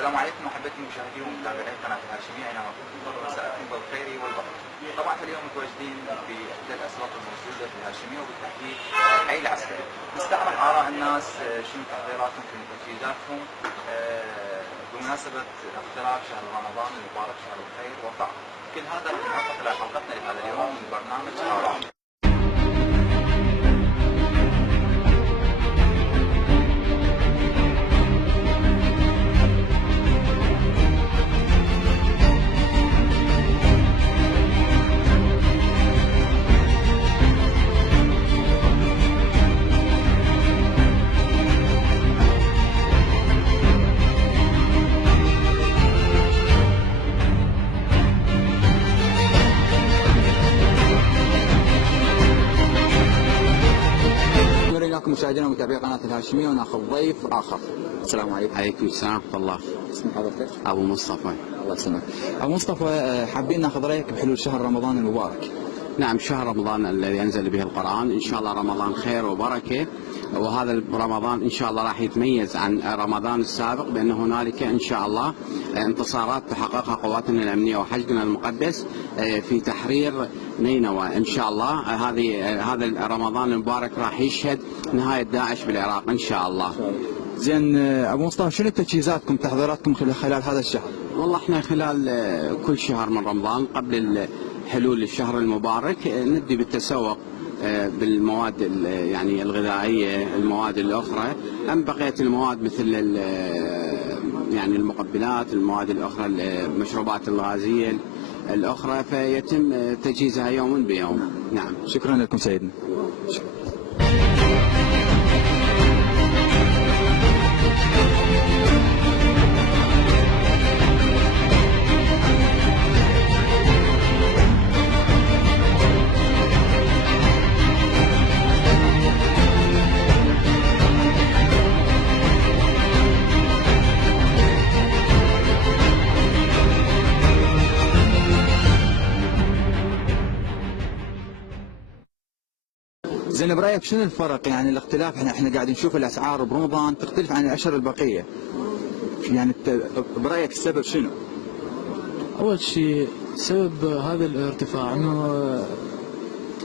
السلام عليكم احبتي المشاهدين ومتابعي قناه الهاشميه، انا اقول مساءكم بالخير والبركه. طبعا اليوم متواجدين في احدى الاسواق الموجوده في الهاشميه وبالتحديد حي العسكري. نستعرض اراء الناس، شنو تحضيراتهم، شنو تجهيزاتهم بمناسبه اقتراب شهر رمضان المبارك، شهر الخير والطاعه. كل هذا راح نعرض خلال حلقتنا لهذا اليوم من برنامج آراء. مشاهدينا ومتابعي قناه الهاشميه، وناخذ ضيف اخر. السلام عليكم. عليكم السلام ورحمه الله. اسم حضرتك؟ ابو مصطفى. الله يسلمك. ابو مصطفى، حابين ناخذ رايك بحلول شهر رمضان المبارك. نعم، شهر رمضان الذي انزل به القران، ان شاء الله رمضان خير وبركه، وهذا رمضان ان شاء الله راح يتميز عن رمضان السابق بان هنالك ان شاء الله انتصارات تحققها قواتنا الامنيه وحشدنا المقدس في تحرير نينوى ان شاء الله. هذا رمضان المبارك راح يشهد نهايه داعش بالعراق ان شاء الله. زين ابو مصطفى، شنو تجهيزاتكم تحضيراتكم خلال هذا الشهر؟ والله احنا خلال كل شهر من رمضان قبل حلول الشهر المبارك نبدي بالتسوق بالمواد يعني الغذائيه، المواد الاخرى، ام بقيه المواد مثل يعني المقبلات، المواد الاخرى، المشروبات الغازيه الاخرى، فيتم تجهيزها يوما بيوم. نعم. شكرا لكم سيدنا. زين، برايك شنو الفرق؟ يعني الاختلاف، احنا قاعدين نشوف الاسعار برمضان تختلف عن الاشهر البقيه. يعني برايك السبب شنو؟ اول شيء سبب هذا الارتفاع انه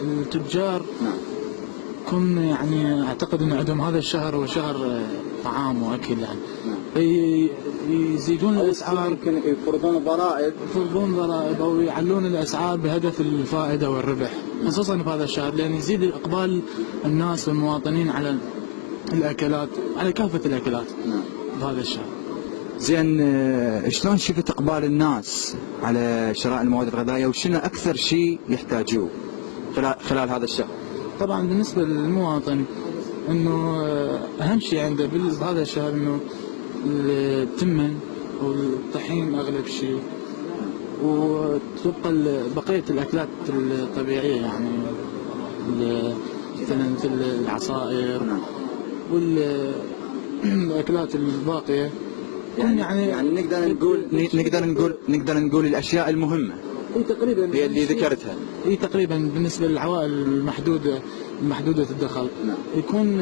التجار كن يعني اعتقد انه عندهم هذا الشهر هو شهر طعام واكل، يعني يزيدون الاسعار، يمكن يفرضون ضرائب او يعلون الاسعار بهدف الفائده والربح، خصوصا في هذا الشهر، لان يزيد اقبال الناس والمواطنين على الاكلات، على كافه الاكلات بهذا الشهر. زين، شلون شفت اقبال الناس على شراء المواد الغذائيه، وشنو اكثر شيء يحتاجوه خلال هذا الشهر؟ طبعا بالنسبه للمواطن انه اهم شيء عنده بهذا الشهر انه التمن والطحين اغلب شيء، وتبقى بقيه الاكلات الطبيعيه، يعني مثل العصائر والاكلات الباقيه، يعني نقدر نقول الاشياء المهمه تقريبا هي اللي ذكرتها. تقريبا بالنسبه للعوائل محدوده الدخل، يكون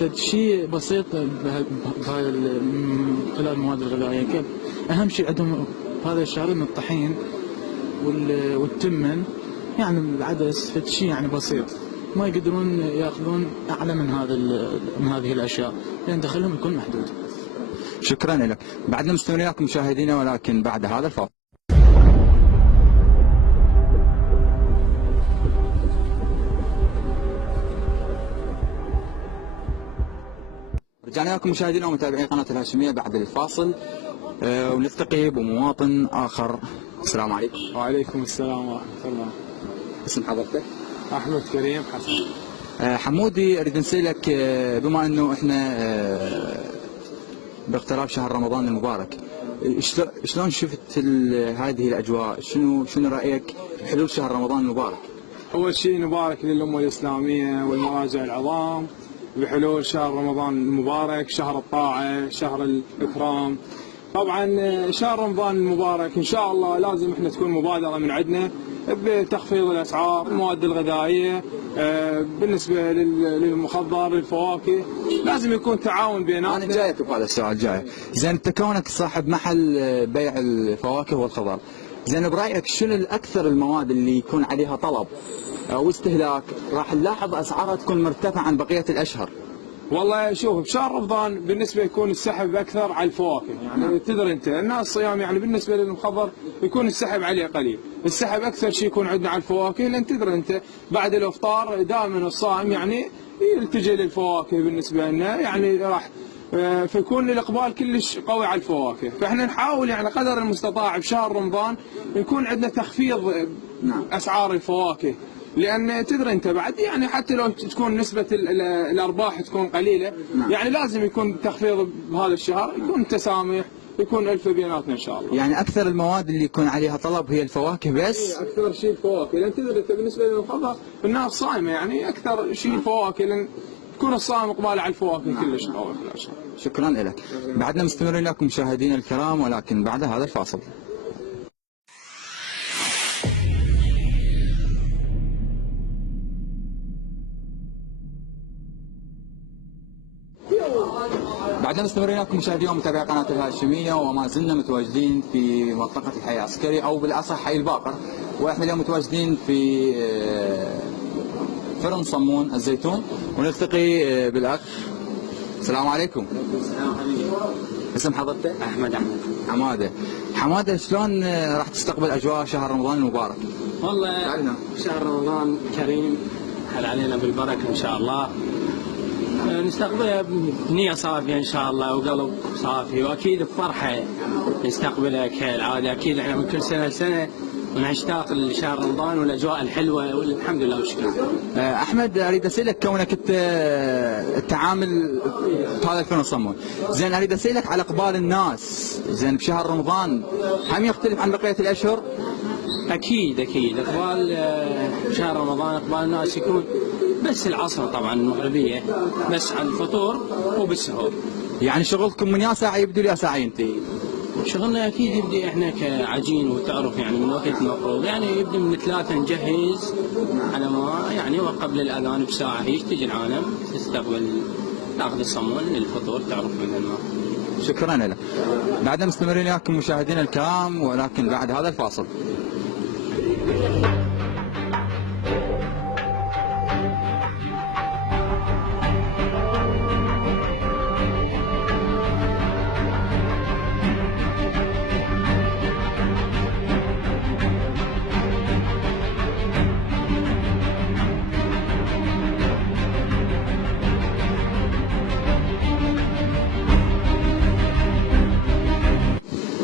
فد شيء بسيط خلال المواد الغذائيه. اهم شيء عندهم هذا الشهر انه الطحين والتمن، يعني العدس، فد شيء يعني بسيط، ما يقدرون ياخذون اعلى من هذه الاشياء لان دخلهم يكون محدود. شكرا لك. بعدنا مستمرين لكم مشاهدينا، ولكن بعد هذا الفاصل. رجعنا لكم مشاهدينا ومتابعين قناه الهاشميه بعد الفاصل، ونلتقي بمواطن اخر. السلام عليكم. وعليكم السلام ورحمه الله. اسم حضرتك؟ احمد كريم حسن. حمودي، اريد نسالك، بما انه احنا باقتراب شهر رمضان المبارك، شلون شفت هذه الاجواء؟ شنو رايك بحلول شهر رمضان المبارك؟ اول شيء نبارك للامه الاسلاميه والمراجع العظام بحلول شهر رمضان المبارك، شهر الطاعه، شهر الاكرام، طبعا شهر رمضان المبارك ان شاء الله لازم احنا تكون مبادره من عندنا بتخفيض الاسعار، المواد الغذائيه، بالنسبه للمخضر، للفواكه، لازم يكون تعاون بيناتنا. انا جايك بهذا السؤال جاي. زين انت كونك صاحب محل بيع الفواكه والخضار، زين برايك شنو الاكثر المواد اللي يكون عليها طلب او استهلاك راح نلاحظ اسعارها تكون مرتفعه عن بقيه الاشهر؟ والله شوف، بشهر رمضان بالنسبه يكون السحب اكثر على الفواكه، يعني تدري انت الناس صيام، يعني بالنسبه للمخضر يكون السحب عليه قليل، السحب اكثر شيء يكون عندنا على الفواكه، لان تدري انت بعد الافطار دائما الصائم يعني يلتجئ للفواكه بالنسبه لنا، يعني راح فيكون الاقبال كلش قوي على الفواكه، فاحنا نحاول يعني قدر المستطاع بشهر رمضان يكون عندنا تخفيض اسعار الفواكه، لان تدري انت بعد يعني حتى لو تكون نسبه الارباح تكون قليله، يعني لازم يكون تخفيض بهذا الشهر، يكون تسامح، يكون الفه بيناتنا ان شاء الله. يعني اكثر المواد اللي يكون عليها طلب هي الفواكه بس؟ اكثر شيء الفواكه، لان تدري انت بالنسبه للخضر الناس صايمه، يعني اكثر شيء الفواكه، لان تكون الصائم اقباله على الفواكه كلش قوي في الاشهر. شكرا لك. بعدنا مستمرين لكم مشاهدينا الكرام، ولكن بعد هذا الفاصل. بعدنا مستمرين لكم مشاهدينا ومتابعي قناه الهاشميه، وما زلنا متواجدين في منطقه الحي العسكري او بالاصح حي الباقر، واحنا اليوم متواجدين في فرن صمون الزيتون، ونلتقي بالاخ. السلام عليكم. السلام عليكم. اسم حضرتك؟ احمد. حماده، شلون راح تستقبل اجواء شهر رمضان المبارك؟ والله شهر رمضان كريم، هل علينا بالبركه ان شاء الله، نستقبلها بنية صافية إن شاء الله وقلب صافي، وأكيد بفرحة نستقبلها كالعادة. أكيد إحنا من كل سنة لسنة ونشتاق لشهر رمضان والأجواء الحلوة، والحمد لله وشكرا. أحمد، أريد أسألك كونك أنت التعامل بهذا الفن الصمون، زين أريد أسألك على إقبال الناس، زين بشهر رمضان هم يختلف عن بقية الأشهر؟ أكيد إقبال شهر رمضان، إقبال الناس يكون بس العصر طبعا المغربية، بس على الفطور وبالسحور. يعني شغلكم من يا ساعة يبدو يا ساعة ينتهي؟ شغلنا اكيد يبدي احنا كعجين، وتعرف يعني من وقت المفروض يعني يبدي من 3 نجهز على ما يعني وقبل الاذان بساعه هيك تجي العالم تستقبل تاخذ الصمون للفطور، تعرف مثل ما. شكرا لك. بعدنا مستمرين وياكم مشاهدينا الكرام، ولكن بعد هذا الفاصل.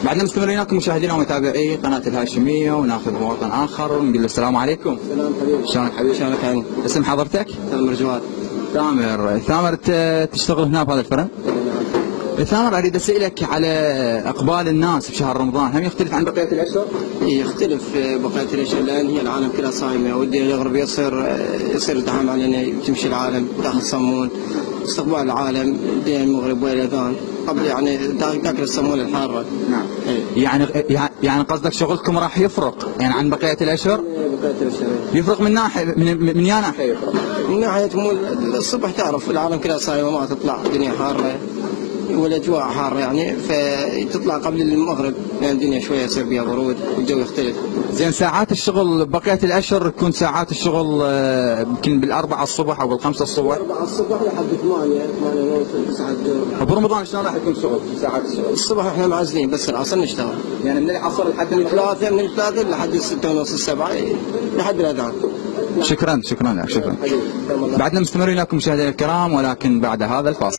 بعدنا مستمرين وياكم مشاهدينا ومتابعي قناه الهاشميه، وناخذ مواطن اخر ونقول له السلام عليكم. السلام حبيبي. شلونك حبيبي؟ شلونك يعني؟ اسم حضرتك؟ تامر جواد. ثامر، تشتغل هنا بهذا الفرن؟ ثامر، اريد اسالك على اقبال الناس بشهر رمضان، هم يختلف عن بقيه الاشهر؟ يختلف بقية الاشياء، لان هي العالم كلها صايمه، ودي يغرب يصير الزحام علينا، تمشي العالم تاخذ صمون، استقبال العالم دين المغرب والاذان قبل يعني تاكل الصمون الحاره. نعم. يعني قصدك شغلكم راح يفرق يعني عن بقيه الاشهر؟ بقية الاشياء يفرق من ناحيه من يا ناحيه يفرق؟ من ناحيه مو الصبح تعرف العالم كلها صايمه، ما تطلع الدنيا حاره والاجواء حاره يعني، فتطلع قبل المغرب لان الدنيا شويه يصير بها برود والجو يختلف. زين ساعات الشغل بقيه الاشهر تكون ساعات الشغل يمكن بالاربعه الصبح او بالخمسه الصبح؟ 4 الصبح لحد 8 ونص 9 الظهر. برمضان شلون راح يكون شغل ساعات الشغل؟ الصبح احنا معزلين بس العصر نشتغل، يعني من العصر لحد من 3 لحد 6 ونص 7 لحد الاذان. شكرا لك. بعدنا مستمرين لكم مشاهدينا الكرام، ولكن بعد هذا الفاصل.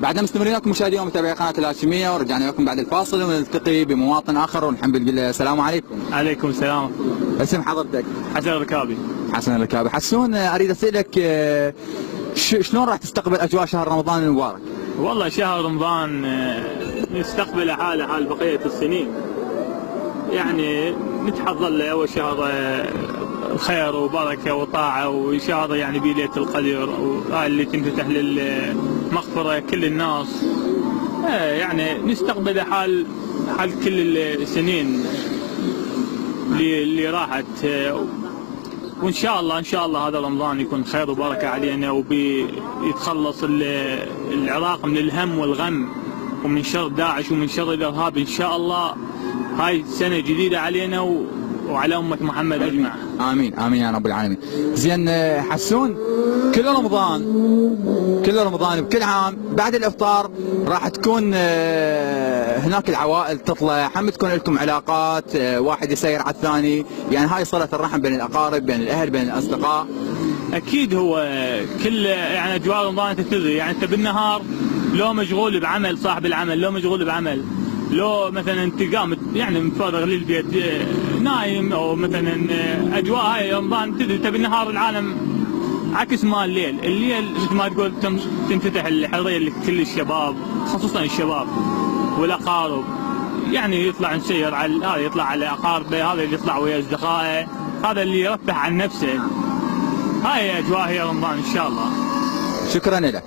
بعدنا مستمرين لكم مشاهدينا ومتابعي قناه الهاشميه، ورجعنا لكم بعد الفاصل ونلتقي بمواطن اخر ونحب نقول له السلام عليكم. عليكم السلام. اسم حضرتك؟ حسن الركابي. حسن الركابي. حسون، اريد اسالك شلون راح تستقبل اجواء شهر رمضان المبارك؟ والله شهر رمضان نستقبل حال بقيه السنين، يعني نتحضر له اول شهر خير وبركه وطاعه، وشهر يعني بليله القدر، وهاي اللي تنفتح للمغفره كل الناس، يعني نستقبل حال كل السنين اللي راحت، وان شاء الله هذا رمضان يكون خير وبركه علينا، وبيتخلص العراق من الهم والغم ومن شر داعش ومن شر الارهاب ان شاء الله. هاي سنه جديده علينا وعلى امه محمد اجمع. امين امين يا رب العالمين. زين حسون، كل رمضان بكل عام بعد الافطار راح تكون هناك العوائل تطلع، هم تكون لكم علاقات، واحد يسير على الثاني، يعني هاي صله الرحم بين الاقارب، بين الاهل، بين الاصدقاء. اكيد هو كل يعني اجواء رمضان انت تدري، يعني انت بالنهار لو مشغول بعمل، صاحب العمل لو مشغول بعمل، لو مثلا انت قام يعني متفرغ للبيت نايم، او مثلا اجواء هاي رمضان تدري انت بالنهار العالم عكس ما الليل مثل ما تقول تنفتح الحريه لكل الشباب، خصوصا الشباب والاقارب، يعني يطلع نسير على هذا، يطلع على اقاربه، هذا اللي يطلع ويا اصدقائه، هذا اللي يرفه عن نفسه. هاي اجواء هي رمضان ان شاء الله. شكرا لك.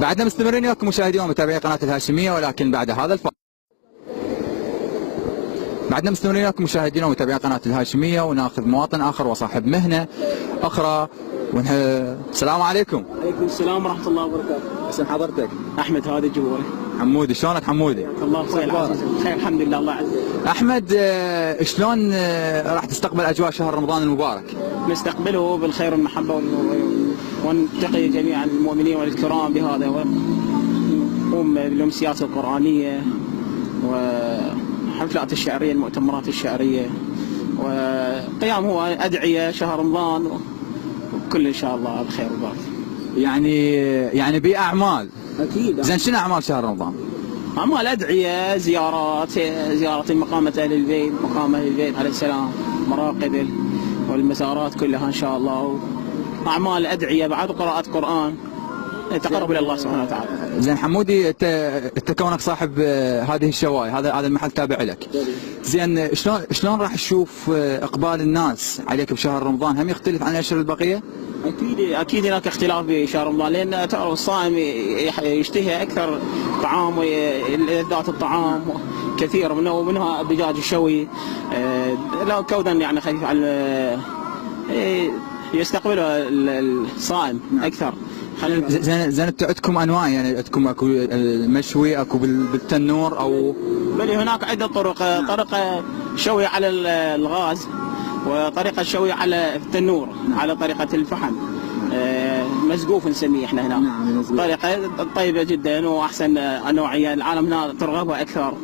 بعدنا مستمرين لكم مشاهدينا ومتابعي قناه الهاشميه، ولكن بعد هذا الفاصل. بعدنا مستمرين لكم مشاهدينا ومتابعي قناه الهاشميه، وناخذ مواطن اخر وصاحب مهنه اخرى. السلام عليكم. عليكم السلام ورحمه الله وبركاته. اسم حضرتك؟ احمد هادي الجبوري. حمودي، شلونك حمودي؟ الله خير خير الحمد لله الله يعزك. احمد، شلون راح تستقبل اجواء شهر رمضان المبارك؟ نستقبله بالخير والمحبه ونلتقي جميع المؤمنين والكرام بهذا، ونقوم بالامسيات القرانيه وحفلات الشعريه، المؤتمرات الشعريه، وقيام هو ادعيه شهر رمضان، وكل ان شاء الله بخير وبركه. يعني باعمال. اكيد. زين، شنو اعمال شهر رمضان؟ اعمال ادعيه، زياره مقامة اهل البيت، مقام اهل البيت عليه السلام، مراقد والمزارات كلها ان شاء الله، اعمال ادعيه بعد قراءه قران، تقرب الى الله سبحانه وتعالى. زين حمودي، انت كونك صاحب هذه الشواي، هذا المحل تابع لك. زين، شلون راح تشوف اقبال الناس عليك بشهر رمضان؟ هم يختلف عن الاشهر البقيه؟ اكيد هناك اختلاف بشهر رمضان، لان تعرف الصائم يشتهي اكثر طعام، ولذات الطعام كثير ومنها الدجاج الشوي، لا كودا يعني خفيف على يستقبله الصائم اكثر. زين انتم عندكم انواع، يعني عندكم اكو المشوي، اكو بالتنور، او بل هناك عده طريقه شوي على الغاز، وطريقه شوي على التنور على طريقه الفحم، مزقوف نسميه احنا هنا. طريقه طيبه جدا واحسن نوعيه، العالم هنا ترغبها اكثر،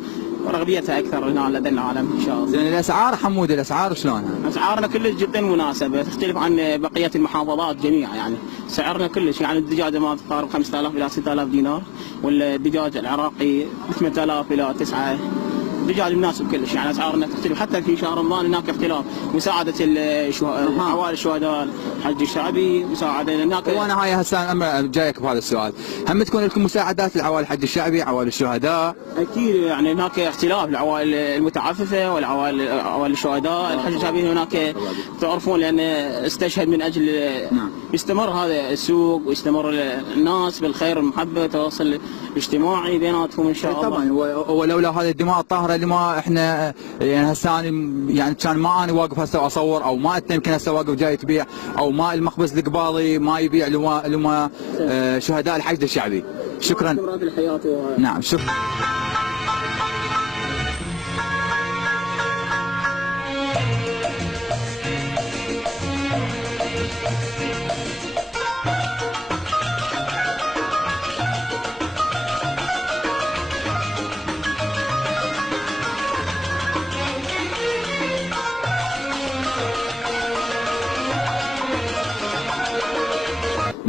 رغبيتها اكثر هنا لدى العالم ان شاء الله. زين، الاسعار حمود، الاسعار شلونها؟ اسعارنا كلش جدا مناسبه، تختلف عن بقيه المحافظات جميعا، يعني سعرنا كلش، يعني الدجاجه ما تقارب 5000 الى 6000 دينار، والدجاج العراقي 8000 الى 9. دجاج مناسب كلش، يعني اسعارنا تختلف، حتى في شهر رمضان هناك اختلاف، مساعده عوائل الشهداء، الحج الشعبي، مساعده هناك. وانا هاي هسه جايك بهذا السؤال، هم تكون لكم مساعدات لعوائل الحج الشعبي، عوائل الشهداء؟ اكيد، يعني هناك اختلاف العوائل المتعففه عوائل الشهداء، الحج الشعبي هناك تعرفون لان استشهد من اجل يستمر هذا السوق، ويستمر الناس بالخير والمحبه، تواصل اجتماعي بيناتهم ان شاء الله. طبعا، ولولا هذه الدماء الطاهره اللي ما احنا يعني هسه يعني كان ما انا واقف هسه اصور، او ما انت يمكن هسه واقف جاي تبيع، او ما المخبز القباضي ما يبيع لما شهداء الحشد الشعبي. شكرا. نعم، شكرا.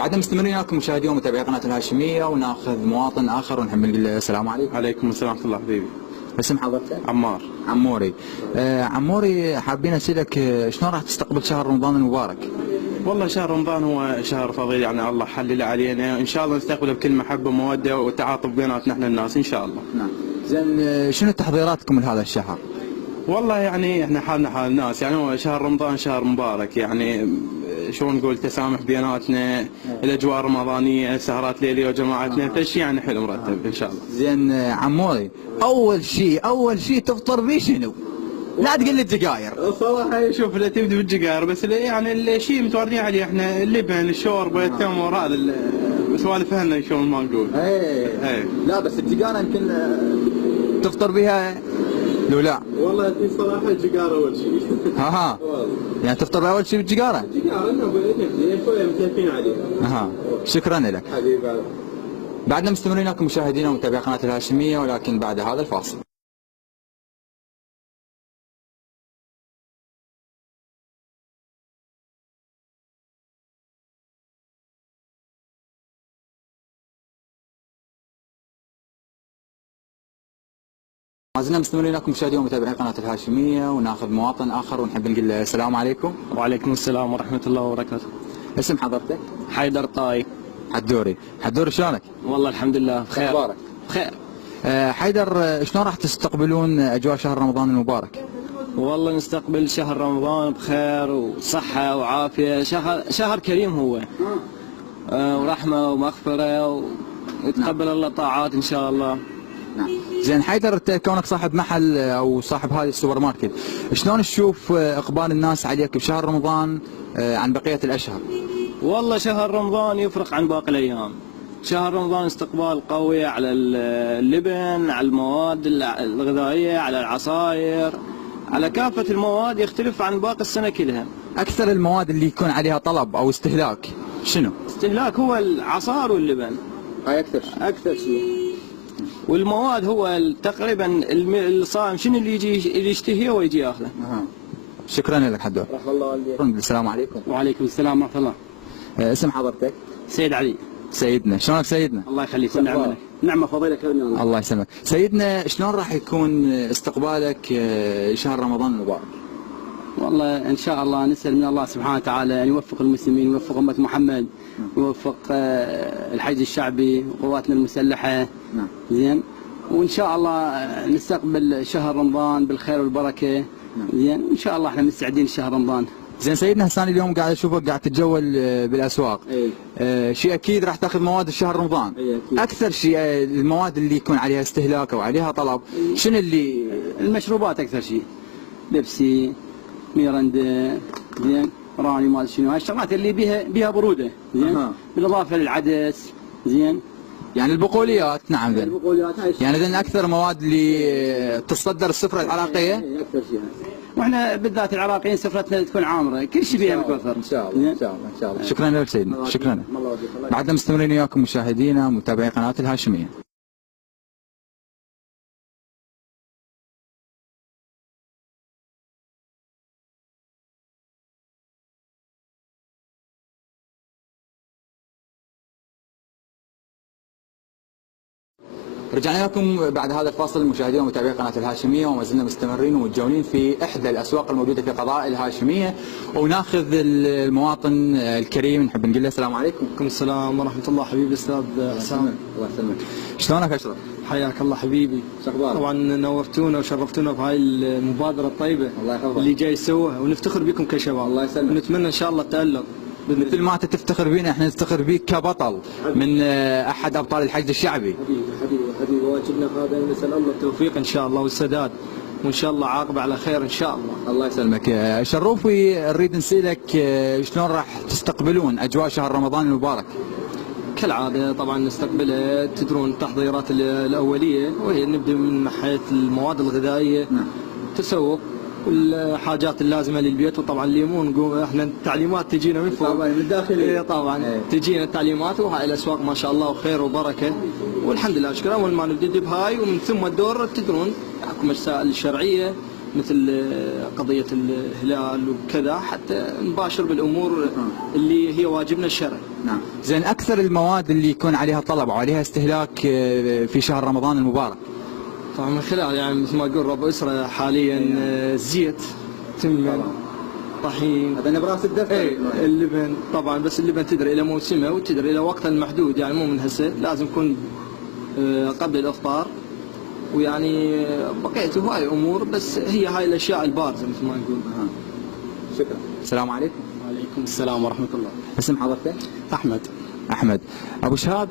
بعدنا مستمرين وياكم مشاهدي ومتابعي قناه الهاشميه، وناخذ مواطن اخر ونحب نقول له السلام عليكم. عليكم السلام ورحمه الله حبيبي. اسم حضرتك؟ عمار. عموري. عموري، حابين اسالك شلون راح تستقبل شهر رمضان المبارك؟ والله شهر رمضان هو شهر فضيل، يعني الله حلل علينا، ان شاء الله نستقبله بكل محبه وموده وتعاطف بيناتنا احنا الناس ان شاء الله. نعم. زين، شنو تحضيراتكم لهذا الشهر؟ والله يعني احنا حالنا حال الناس، يعني هو شهر رمضان شهر مبارك، يعني شو نقول، تسامح بيناتنا، الاجواء الرمضانيه، سهرات ليليه وجماعتنا، فشي يعني حلو مرتب ان شاء الله. زين عموري، اول شيء تفطر به شنو؟ لا تقول لي الجقاير. الصراحه شوف، لا تبدي بالجقاير، بس يعني الشيء متواردين عليه احنا، اللبن، الشوربه، التمر، هذا سوالف اهلنا شلون ما نقول. ايه لا بس الجقاره يمكن تفطر بها لو لا؟ والله الصراحه الجقاره اول شيء. ها يعني تفطر بها اول شيء بالجقاره؟ الجقاره نبدي شويه متفقين عليها. شكرا لك حبيبي. بعدنا مستمرين لكم مشاهدينا ومتابعي قناه الهاشميه، ولكن بعد هذا الفاصل. ما زلنا مستمرين لكم مشاهدينا ومتابعين قناه الهاشميه، وناخذ مواطن اخر ونحب نقول له السلام عليكم. وعليكم السلام ورحمه الله وبركاته. اسم حضرتك؟ حيدر طاي. حدوري شلونك؟ والله الحمد لله بخير. اخبارك؟ بخير. حيدر، شلون راح تستقبلون اجواء شهر رمضان المبارك؟ والله نستقبل شهر رمضان بخير وصحه وعافيه، شهر كريم هو، ورحمه ومغفره، ويتقبل الله طاعات ان شاء الله. نعم. زين حيدر، انت كونك صاحب محل او صاحب هذا السوبر ماركت، شلون تشوف اقبال الناس عليك بشهر رمضان عن بقيه الاشهر؟ والله شهر رمضان يفرق عن باقي الايام. شهر رمضان استقبال قوي على اللبن، على المواد الغذائيه، على العصاير، على كافه المواد، يختلف عن باقي السنه كلها. اكثر المواد اللي يكون عليها طلب او استهلاك شنو؟ استهلاك هو العصار واللبن. هاي اكثر شيء. اكثر شيء. والمواد هو تقريبا الصائم شنو اللي يجي يشتهيه ويجي ياخذه. شكرا لك حدور. رحمه الله والديك. السلام عليكم. وعليكم السلام ورحمه الله. اسم حضرتك؟ سيد علي. سيدنا، شلونك سيدنا؟ الله يخليك ونعمك. نعمه فضيلك. الله يسلمك. سيدنا، شلون راح يكون استقبالك شهر رمضان المبارك؟ والله ان شاء الله نسال من الله سبحانه وتعالى ان يوفق المسلمين ويوفق امه محمد ويوفق الحشد الشعبي وقواتنا المسلحه. نعم. زين، وان شاء الله نستقبل شهر رمضان بالخير والبركه. نعم. زين، وان شاء الله احنا مستعدين لشهر رمضان. زين سيدنا، هساني اليوم قاعد اشوفك قاعد تتجول بالاسواق. شيء اكيد راح تاخذ مواد الشهر رمضان. أكيد. اكثر شيء المواد اللي يكون عليها استهلاك او عليها طلب شنو اللي؟ المشروبات اكثر شيء، بيبسي، ميرندا، زين، راني، ما ادري شنو، هاي الشغلات اللي بيها بروده. زين. بالاضافه للعدس. زين. يعني البقوليات. نعم. ذن. البقوليات هاي يعني ذن اكثر مواد اللي تتصدر السفره العراقيه. اكثر شيء. واحنا بالذات العراقيين سفرتنا تكون عامره، كل شيء بيها متوفر. ان شاء الله. ان شاء الله. ان شاء الله. شكرا لك سيدنا. شكرا. بعدنا مستمرين وياكم مشاهدينا متابعي قناه الهاشميه. رجعنا لكم بعد هذا الفاصل مشاهدينا ومتابعي قناه الهاشميه، وما زلنا مستمرين ومتجولين في احدى الاسواق الموجوده في قضاء الهاشميه، وناخذ المواطن الكريم نحب نقول له السلام عليكم. وعليكم السلام ورحمه الله حبيبي استاذ حسام. الله يسلمك. شلونك اشرف؟ حياك الله حبيبي. شو اخبارك؟ طبعا نورتونا وشرفتونا بهاي المبادره الطيبه. الله يحفظك. اللي جاي يسووها، ونفتخر بكم كشباب. الله يسلمك. ونتمنى ان شاء الله التالق. مثل ما انت تفتخر بينا احنا نفتخر بيك كبطل من احد ابطال الحشد الشعبي. حبيبي واجبنا هذا، نسال الله التوفيق ان شاء الله والسداد، وان شاء الله عاقبه على خير ان شاء الله. الله يسلمك. شروفي، نريد نسالك شلون راح تستقبلون اجواء شهر رمضان المبارك؟ كالعاده طبعا نستقبلها، تدرون التحضيرات الاوليه، وهي نبدا من ناحيه المواد الغذائيه. نعم. تسوق والحاجات اللازمه للبيت، وطبعا الليمون احنا التعليمات تجينا من فوق طبعا من الداخل. طبعا تجينا التعليمات، وهاي الاسواق ما شاء الله وخير وبركه، والحمد لله شكرا. اول ما نبدا بهاي، ومن ثم الدور تدرون اكو مسائل الشرعيه مثل قضية الهلال وكذا، حتى نباشر بالأمور اللي هي واجبنا الشرعي. نعم. زين أكثر المواد اللي يكون عليها طلب وعليها استهلاك في شهر رمضان المبارك؟ طبعا من خلال يعني مثل ما يقول رب أسرة حاليا زيت، تمن، طحين، هذا نبراس الدفتر. اللبن طبعا، بس اللبن تدري الى موسمه وتدري الى وقت المحدود، يعني مو من هسه، لازم يكون قبل الافطار. ويعني بقيت هواي امور، بس هي هاي الاشياء البارزه مثل ما نقول. شكرا. السلام عليكم. وعليكم السلام ورحمه الله. اسم حضرتك؟ احمد. ابو شهاب،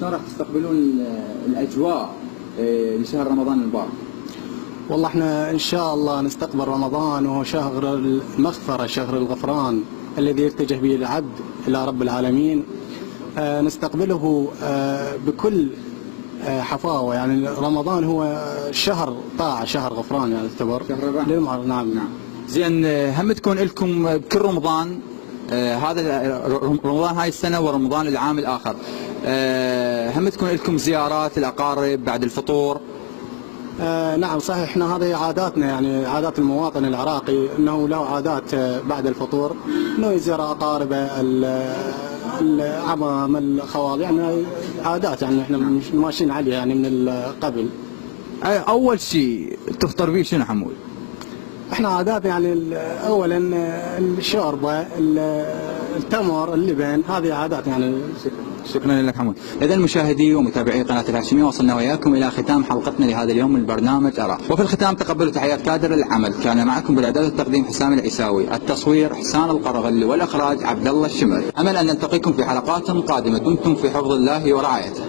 شلون راح تستقبلون الاجواء لشهر رمضان المبارك؟ والله احنا ان شاء الله نستقبل رمضان وهو شهر المغفره، شهر الغفران الذي يتجه به العبد الى رب العالمين. نستقبله بكل حفاوه، يعني رمضان هو شهر طاعه، شهر غفران يعني يعتبر. شهر نعم. زين، هم تكون لكم بكل رمضان، هذا رمضان هاي السنه ورمضان العام الاخر، هم تكون لكم زيارات الاقارب بعد الفطور؟ نعم صحيح، احنا هذه عاداتنا، يعني عادات المواطن العراقي، انه له عادات بعد الفطور انه يزور اقاربه، العمام، الخوال، يعني عادات يعني احنا ماشيين عليها يعني من قبل. اول شيء تفطر به شنو حمود؟ احنا عادات يعني اولا الشوربه، التمر، اللبن، هذه عادات يعني. شكرا لك حمود. إذا مشاهدي ومتابعي قناة الهاشمية، وصلنا وياكم إلى ختام حلقتنا لهذا اليوم من برنامج آراء. وفي الختام تقبلوا تحيات كادر العمل، كان معكم بالإعداد والتقديم حسام العيساوي، التصوير حسان القرغلي، والإخراج عبد الله الشمري. أمل أن نلتقيكم في حلقات قادمة، دمتم في حفظ الله ورعايته.